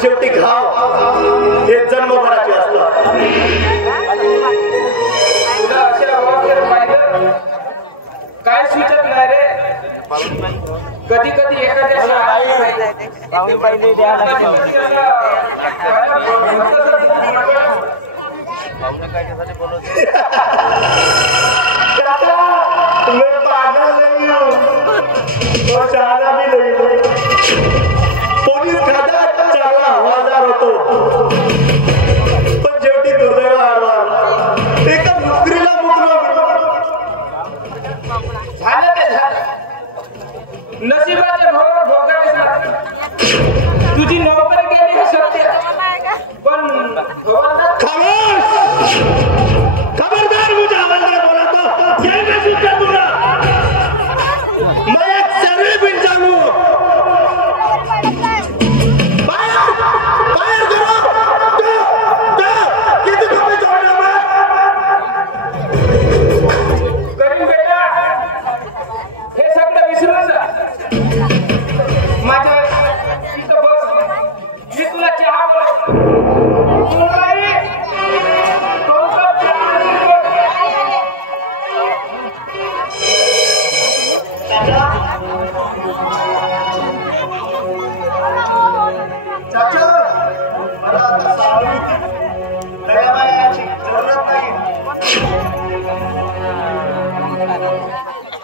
शेवटी घाव हे जन्मभराचे असतात. काय सुचत नाही रे. कधी कधी एखाद्या मैं पागल नहीं हूँ और चाहना भी नहीं हूँ. पोलीस खात्यात चांगला हवालदार होतो पण शेवटी दुर्दैव आडवा एका नोकरीला मुकलो. झालं ते झालं. नशिबाचे भोग भोगावे. तुझी नोकरी गेली हे सत्य पण खबरदार मुझे हवालदार बोला तो यही मैं सूचना दूंगा. मैं एक सर्विस इंसान हूँ.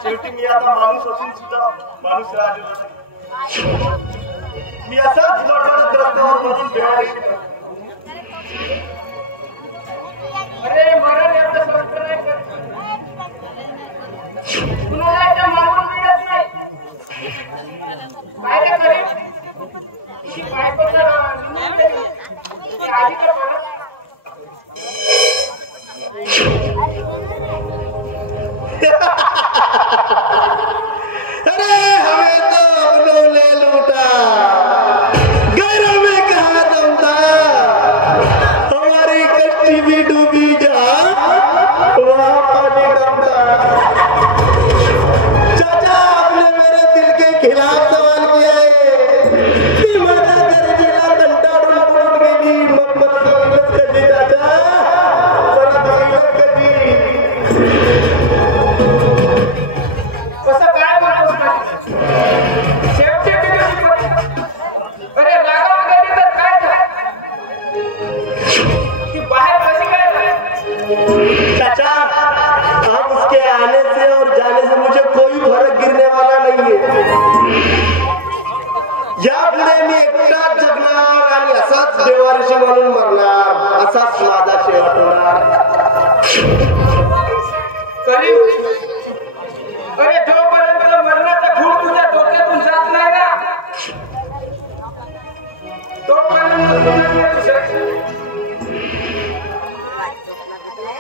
शेवटी मी आता माणूस असून सुद्धा माणूस राहिलेलो नाही. मी असाच लढत रस्त्यावर बसून भेटायला. अरे मरण एवढं स्वस्त नाही कर. कुणाला एकदा मारून मिळत नाही. काय काय करेल ती बायको तर आधी तर म्हणत. अरे हमें तो अपनों ने लूटा, घरों में कहा दम था. हमारी कच्ची भी डूबी जहाँ वहाँ पानी कम था. चाचा आपने मेरे दिल के खिलाफ सवाल किया है. ती माझ्या गरजेला कंटाळून पडून गेली. मग बघितलंच कधी चाचा, पण बघितलंच कधी. चाचा अब उसके आने से और जाने से मुझे कोई फर्क गिरने वाला नहीं है. यापुढे मी एकटाच जगणार आणि असाच देवारशी म्हणून मरणार. असाच माझा शेवट होणार. अरे जोपर्यंत मरणाचा खूप तुझ्या डोक्यातून जात नाही ना तोपर्यंत.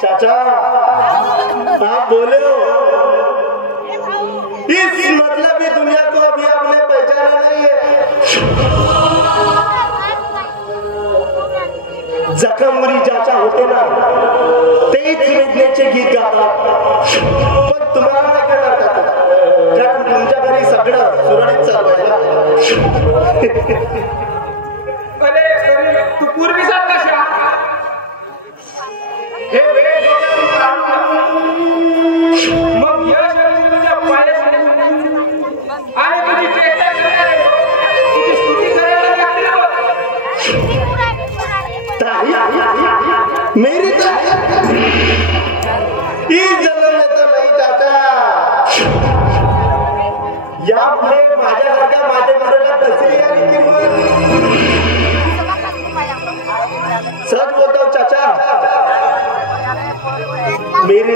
चाचा आप बोले हो. इस मतलब ही दुनिया को अभी आपने पहचाना नहीं है. जखमरी ज्याच्या होते ना तेच वेदनेचे गीत गातात. पण तुम्हाला नाही करणार कारण तुमच्या घरी सगळं सुरळीत चालवायला. अरे तू पूर्वी सांग कशा हे वेळ मग या शरीराच्या पायासाठी मेरी इस जन्म में तो नहीं चाचा, यापुढे माझ्यासारख्या माझ्या मुलाला तसली आली किंमत. सच बोलता हूँ चाचा, मेरी